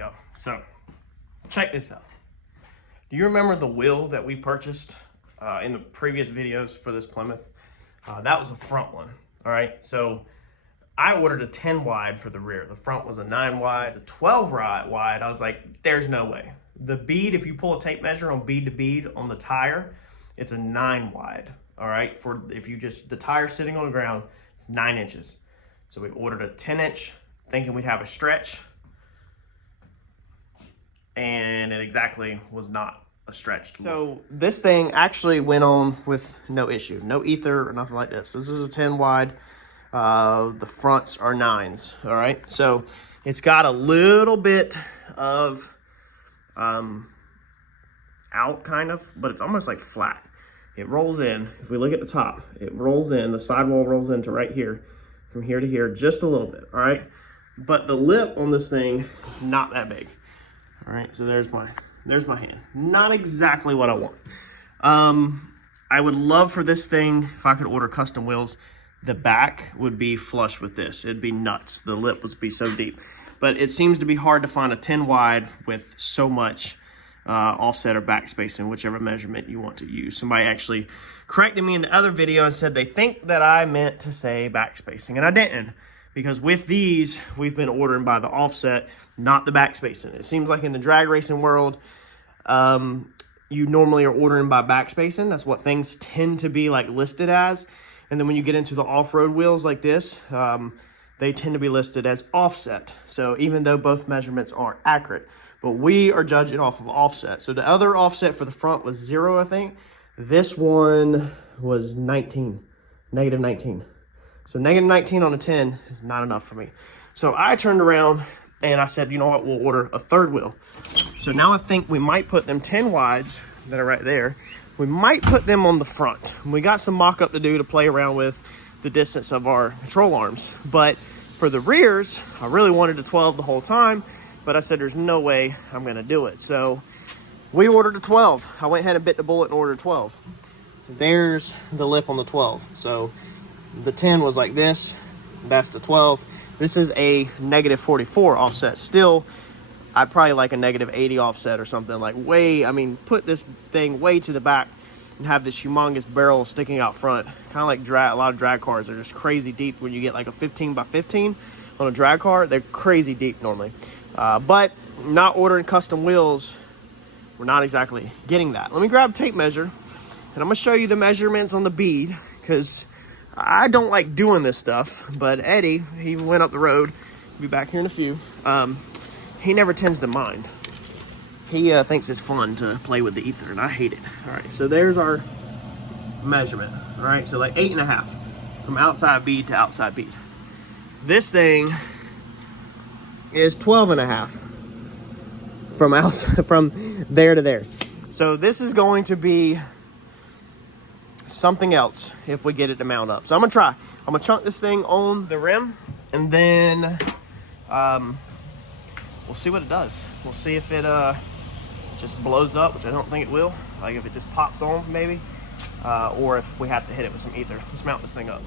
y'all. So check this out. Do you remember the wheel that we purchased in the previous videos for this Plymouth? That was a front one. All right, so I ordered a 10 wide for the rear. The front was a 9 wide, a 12 wide. I was like, there's no way. The bead, if you pull a tape measure on bead to bead on the tire, it's a 9 wide. All right, for if you just, the tire sitting on the ground, it's 9 inches. So we ordered a 10-inch, thinking we'd have a stretch. And it exactly was not a stretch. So this thing actually went on with no issue. No ether or nothing like this. This is a 10 wide. The fronts are 9s. All right, so it's got a little bit of out kind of, but it's almost like flat. It rolls in. If we look at the top, it rolls in. The sidewall rolls into right here, from here to here, just a little bit. All right, but the lip on this thing is not that big. All right, so there's my hand. Not exactly what I want. I would love for this thing, if I could order custom wheels, the back would be flush with this. It'd be nuts. The lip would be so deep. But it seems to be hard to find a 10 wide with so much offset or back spacing, whichever measurement you want to use. Somebody actually corrected me in the other video and said they think that I meant to say back spacing, and I didn't. Because with these, we've been ordering by the offset, not the back spacing. It seems like in the drag racing world, you normally are ordering by back spacing. That's what things tend to be like listed as. And then when you get into the off-road wheels like this, they tend to be listed as offset. So even though both measurements are accurate, but we are judging off of offset. So the other offset for the front was 0, I think. This one was 19, negative 19. So negative 19 on a 10 is not enough for me. So I turned around and I said, you know what, we'll order a third wheel. So now I think we might put them 10 wides that are right there. We might put them on the front. We got some mock-up to do to play around with the distance of our control arms. But for the rears, I really wanted a 12 the whole time, but I said there's no way I'm gonna do it. So we ordered a 12. I went ahead and bit the bullet and ordered a 12. There's the lip on the 12. So the 10 was like this, that's the 12. This is a negative 44 offset. Still, I'd probably like a negative 80 offset or something, like way, I mean, put this thing way to the back and have this humongous barrel sticking out front. Kind of like a lot of drag cars are just crazy deep. When you get like a 15 by 15 on a drag car, they're crazy deep normally. But not ordering custom wheels, we're not exactly getting that. Let me grab a tape measure and I'm gonna show you the measurements on the bead, because I don't like doing this stuff, but Eddie, he went up the road, he'll be back here in a few. He never tends to mind. He thinks it's fun to play with the ether, and I hate it. All right, so there's our measurement. All right, so like 8.5 from outside bead to outside bead. This thing is 12.5 from there to there. So this is going to be something else if we get it to mount up. So I'm gonna try. I'm gonna chunk this thing on the rim, and then we'll see what it does. We'll see if it just blows up, which I don't think it will. Like if it just pops on maybe, or if we have to hit it with some ether. Let's mount this thing up.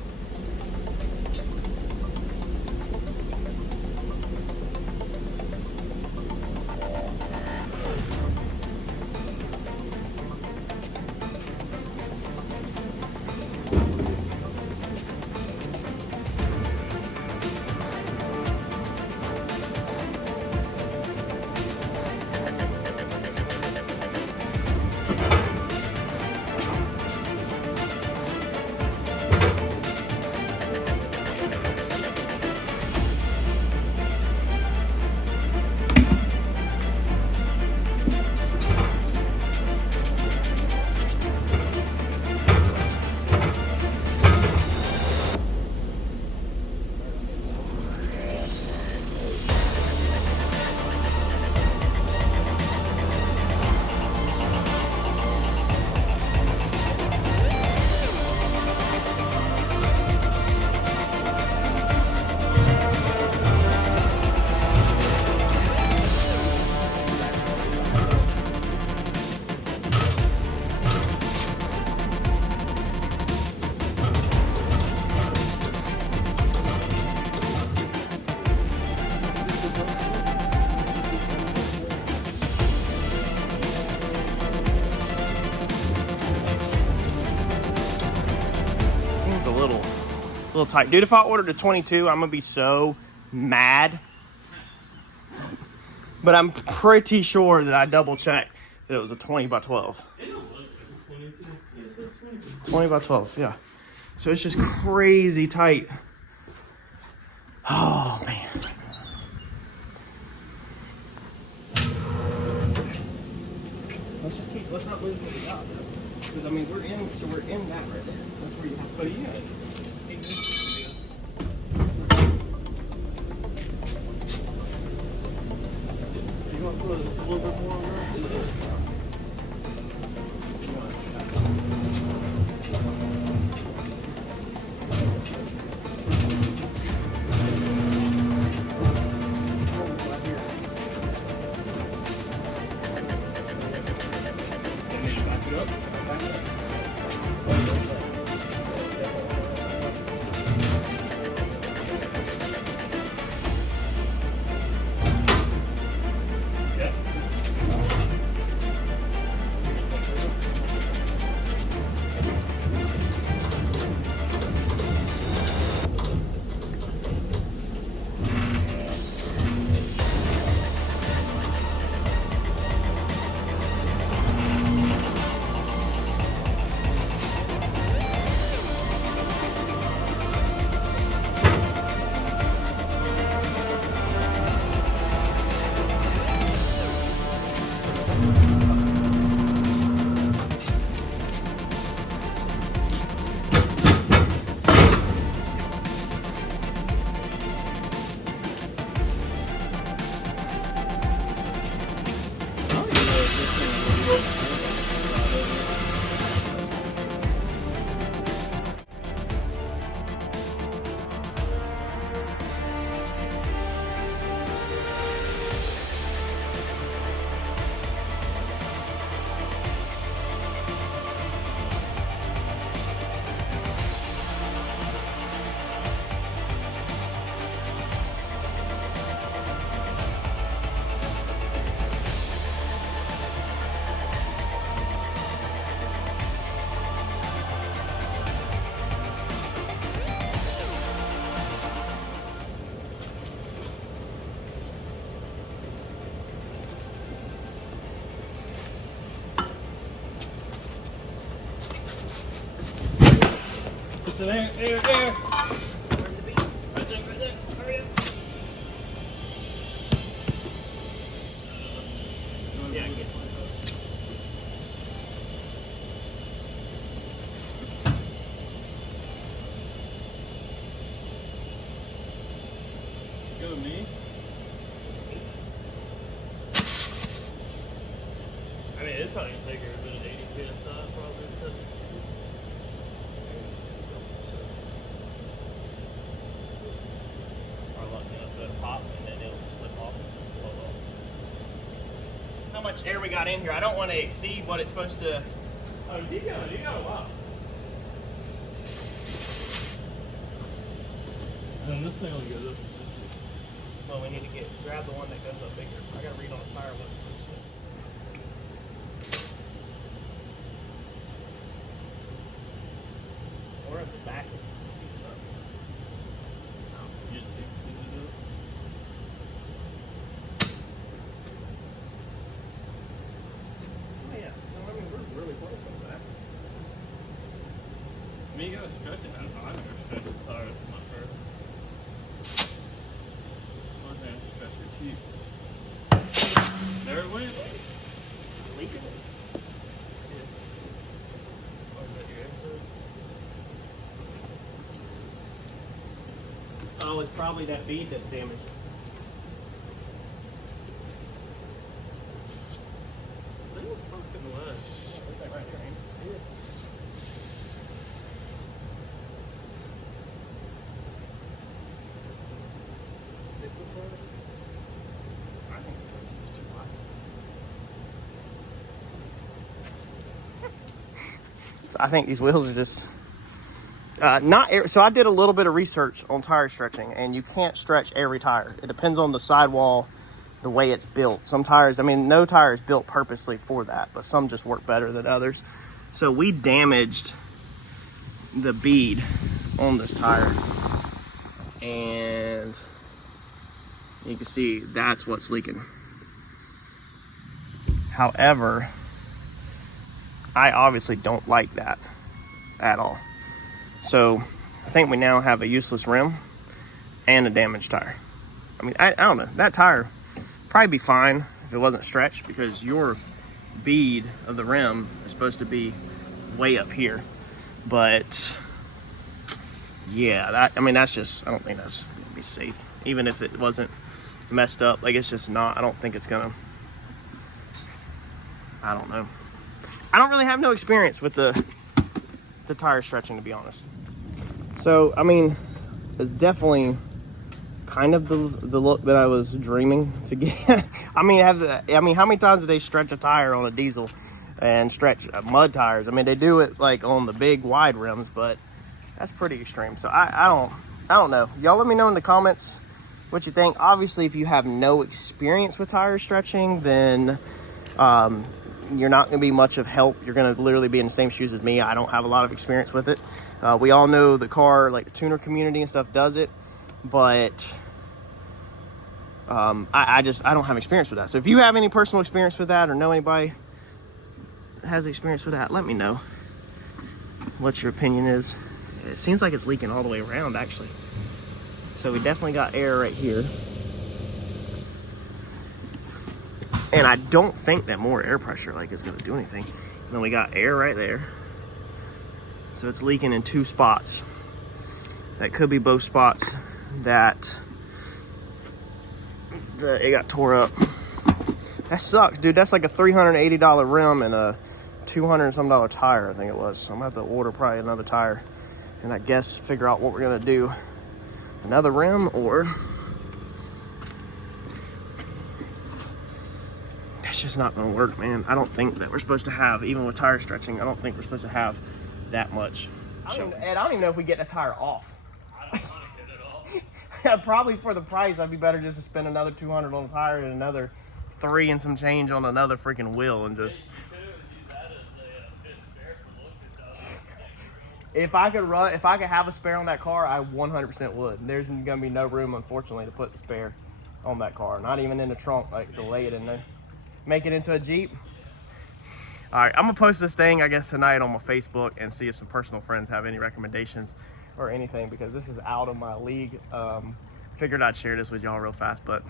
A little tight. Dude, if I ordered a 22, I'm gonna be so mad. But I'm pretty sure that I double checked that it was a 20 by 12. It don't look like a 22. Yeah, it says 22. 20 by 12, yeah. So it's just crazy tight. Oh, man. Let's not lose what we got, though. Because, I mean, we're in that right there. That's where you have to put it in. You want to put a little bit more on there? So there. Where's the beat? Right there. Hurry up. Yeah, I can get one. Go with me. I mean, it's probably bigger than an 80 PSI, probably 70. How much air we got in here? I don't want to exceed what it's supposed to. Oh, you got a lot. And this thing will go this. Well, we need to grab the one that goes up bigger. I gotta read on the tire what it's supposed to. Or if the back is seated up. You just exceeded it. Oh yeah. No, I mean we're really close on that. I mean, you gotta stretch it. I never stretched the tires my first. One hand, stretch your cheeks. There it went. Leaking it. Oh, it's probably that bead that's damaged. They were fucking less. What's that right there, Amy? I think it's too high. So I think these wheels are just so I did a little bit of research on tire stretching, and you can't stretch every tire. It depends on the sidewall, the way it's built. Some tires, I mean, no tire is built purposely for that, but some just work better than others. So we damaged the bead on this tire, and you can see that's what's leaking. However, I obviously don't like that at all. So I think we now have a useless rim and a damaged tire. I mean, I don't know, that tire probably be fine if it wasn't stretched, because your bead of the rim is supposed to be way up here. But yeah, I mean, that's just, I don't think that's gonna be safe. Even if it wasn't messed up, like, it's just not, I don't think it's gonna, I don't know. I don't really have no experience with the tire stretching, to be honest. So, I mean, it's definitely kind of the look that I was dreaming to get. I mean, how many times do they stretch a tire on a diesel and stretch mud tires? I mean, they do it like on the big wide rims, but that's pretty extreme. So I don't know. Y'all let me know in the comments what you think. Obviously, if you have no experience with tire stretching, then you're not going to be much of help. You're going to literally be in the same shoes as me. I don't have a lot of experience with it. We all know the car, like the tuner community and stuff, does it, but I don't have experience with that. So if you have any personal experience with that, or know anybody that has experience with that, let me know what your opinion is. It seems like it's leaking all the way around, actually. So we definitely got air right here. And I don't think that more air pressure like is going to do anything. And then we got air right there. So it's leaking in two spots. That could be both spots that it got tore up. That sucks, dude. That's like a $380 rim and a $200 and some tire, I think it was. So I'm gonna have to order probably another tire, and I guess figure out what we're gonna do. Another rim, or that's just not gonna work, man. I don't think that we're supposed to have, even with tire stretching, I don't think we're supposed to have that much. I don't even know if we get the tire off. I don't want to get it off. Yeah, probably for the price, I'd be better just to spend another $200 on a tire and another $3 and some change on another freaking wheel, and just. If I could have a spare on that car, I 100% would. There's gonna be no room, unfortunately, to put the spare on that car. Not even in the trunk, like to lay it in there. Make it into a Jeep. All right, I'm gonna post this thing, I guess, tonight on my Facebook and see if some personal friends have any recommendations or anything, because this is out of my league. Figured I'd share this with y'all real fast, but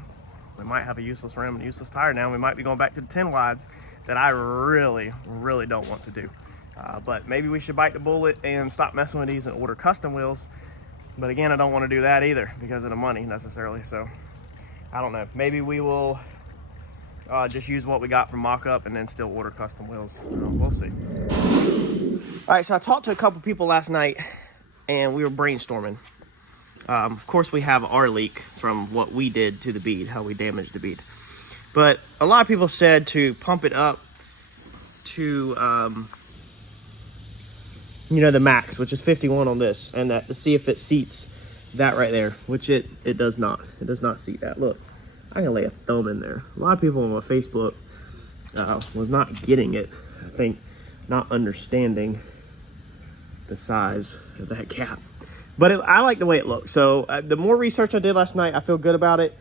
we might have a useless rim and a useless tire now. We might be going back to the 10 wides that I really, really don't want to do. But maybe we should bite the bullet and stop messing with these and order custom wheels. But again, I don't want to do that either because of the money necessarily. So I don't know. Maybe we will just use what we got from mock-up and then still order custom wheels. We'll see. All right, so I talked to a couple people last night and we were brainstorming. Of course, we have our leak from what we did to the bead, how we damaged the bead. But a lot of people said to pump it up to, you know, the max, which is 51 on this, and that to see if it seats that right there, which it does not. It does not seat that. Look, I can lay a thumb in there. A lot of people on my Facebook was not getting it. I think not understanding the size of that gap. But I like the way it looks. So the more research I did last night, I feel good about it.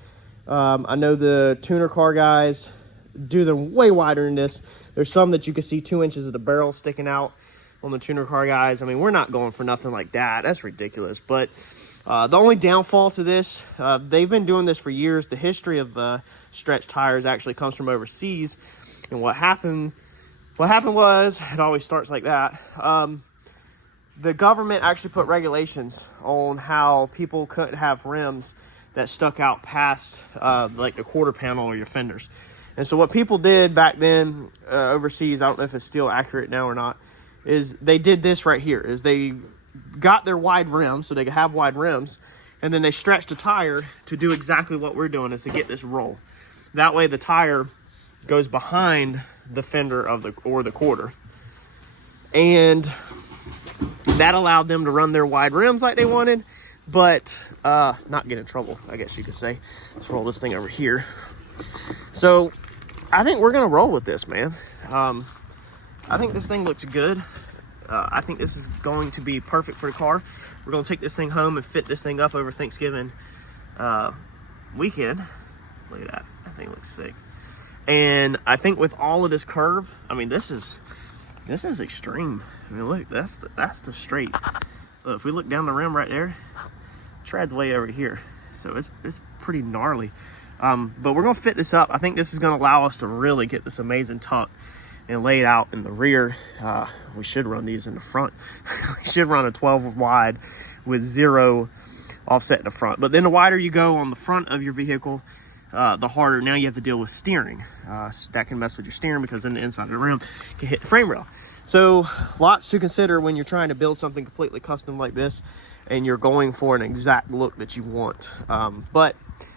I know the tuner car guys do them way wider than this. There's some that you can see 2 inches of the barrel sticking out on the tuner car guys. I mean, we're not going for nothing like that. That's ridiculous. But the only downfall to this, they've been doing this for years. The history of stretched tires actually comes from overseas. And what happened was, it always starts like that. The government actually put regulations on how people couldn't have rims that stuck out past like the quarter panel or your fenders. And so what people did back then overseas, I don't know if it's still accurate now or not, is they did this right here, is they got their wide rims so they could have wide rims, and then they stretched a tire to do exactly what we're doing, is to get this roll. That way the tire goes behind the fender of the quarter. And that allowed them to run their wide rims like they wanted, but not get in trouble, I guess you could say. Let's roll this thing over here. So I think we're gonna roll with this, man. I think this thing looks good. I think this is going to be perfect for the car. We're gonna take this thing home and fit this thing up over Thanksgiving weekend. Look at that, that thing looks sick. And I think with all of this curve, I mean, this is extreme. I mean, look, that's the straight. Look, if we look down the rim right there, tread's way over here, so it's pretty gnarly. But we're gonna fit this up. I think this is gonna allow us to really get this amazing tuck and lay it out in the rear. We should run these in the front. We should run a 12 wide with 0 offset in the front. But then the wider you go on the front of your vehicle, the harder now you have to deal with steering. That can mess with your steering because then the inside of the rim can hit the frame rail. So lots to consider when you're trying to build something completely custom like this and you're going for an exact look that you want. But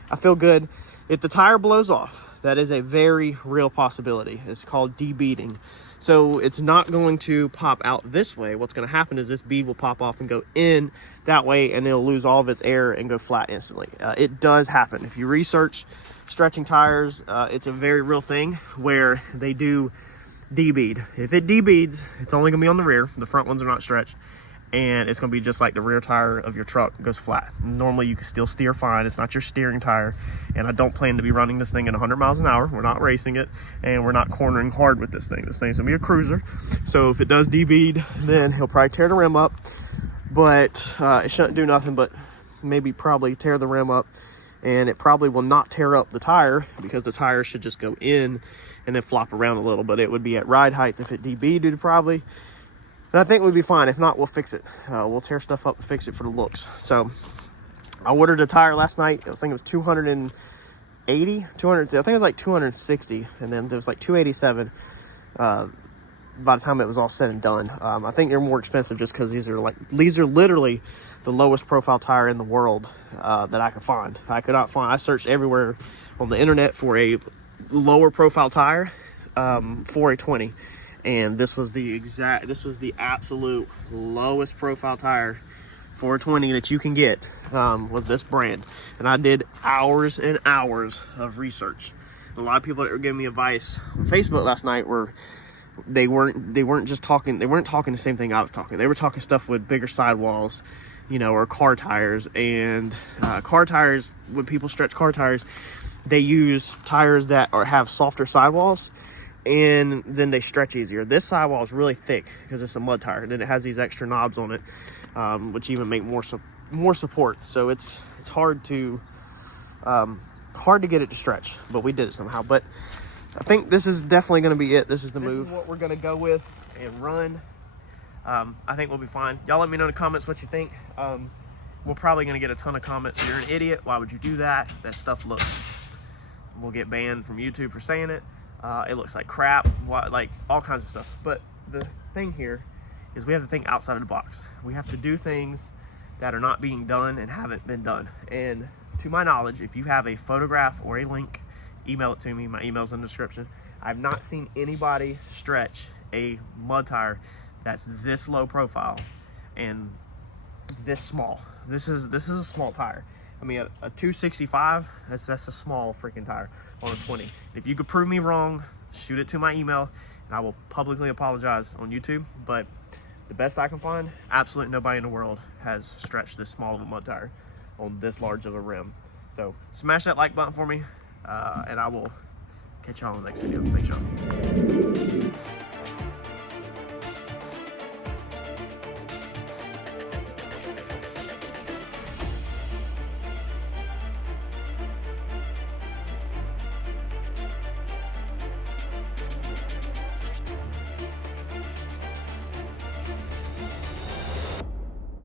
I feel good. If the tire blows off, that is a very real possibility. It's called debeading. So it's not going to pop out this way. What's going to happen is this bead will pop off and go in that way, and it'll lose all of its air and go flat instantly. It does happen. If you research stretching tires, it's a very real thing where they do debead. If it debeads, it's only going to be on the rear. The front ones are not stretched. And it's going to be just like the rear tire of your truck goes flat. Normally you can still steer fine. It's not your steering tire. And I don't plan to be running this thing at 100 miles an hour. We're not racing it, and we're not cornering hard with this thing. This thing's going to be a cruiser. So if it does debead, then he'll probably tear the rim up. But it shouldn't do nothing but maybe probably tear the rim up. And it probably will not tear up the tire because the tire should just go in and then flop around a little. But it would be at ride height if it debeaded probably. And I think we'll be fine. If not, we'll fix it. We'll tear stuff up and fix it for the looks. So I ordered a tire last night. I think it was 280, 200. I think it was like 260, and then there was like 287 by the time it was all said and done. I think they're more expensive just because these are literally the lowest profile tire in the world that I could find. I could not find. I searched everywhere on the internet for a lower profile tire for a 20. And this was the absolute lowest profile tire for a 20 that you can get with this brand. And I did hours and hours of research. A lot of people that were giving me advice on Facebook last night weren't talking the same thing I was talking. They were talking stuff with bigger sidewalls, you know, or car tires. And car tires, when people stretch car tires, they use tires that have softer sidewalls, and then they stretch easier. This sidewall is really thick because it's a mud tire, and then it has these extra knobs on it, which even make more support. So it's hard to get it to stretch, but we did it somehow. But I think this is definitely going to be it. This is the move. This is what we're going to go with and run. I think we'll be fine. Y'all let me know in the comments what you think. We're probably going to get a ton of comments. You're an idiot. Why would you do that? That stuff looks... We'll get banned from YouTube for saying it. It looks like crap, like all kinds of stuff. But the thing here is we have to think outside of the box. We have to do things that are not being done and haven't been done. And to my knowledge, if you have a photograph or a link, email it to me. My email's in the description. I've not seen anybody stretch a mud tire that's this low profile and this small. This is a small tire. I mean, a 265, that's a small freaking tire on a 20. If you could prove me wrong, shoot it to my email, and I will publicly apologize on YouTube. But the best I can find, absolutely nobody in the world has stretched this small of a mud tire on this large of a rim. So smash that like button for me, and I will catch y'all in the next video. Thanks, y'all.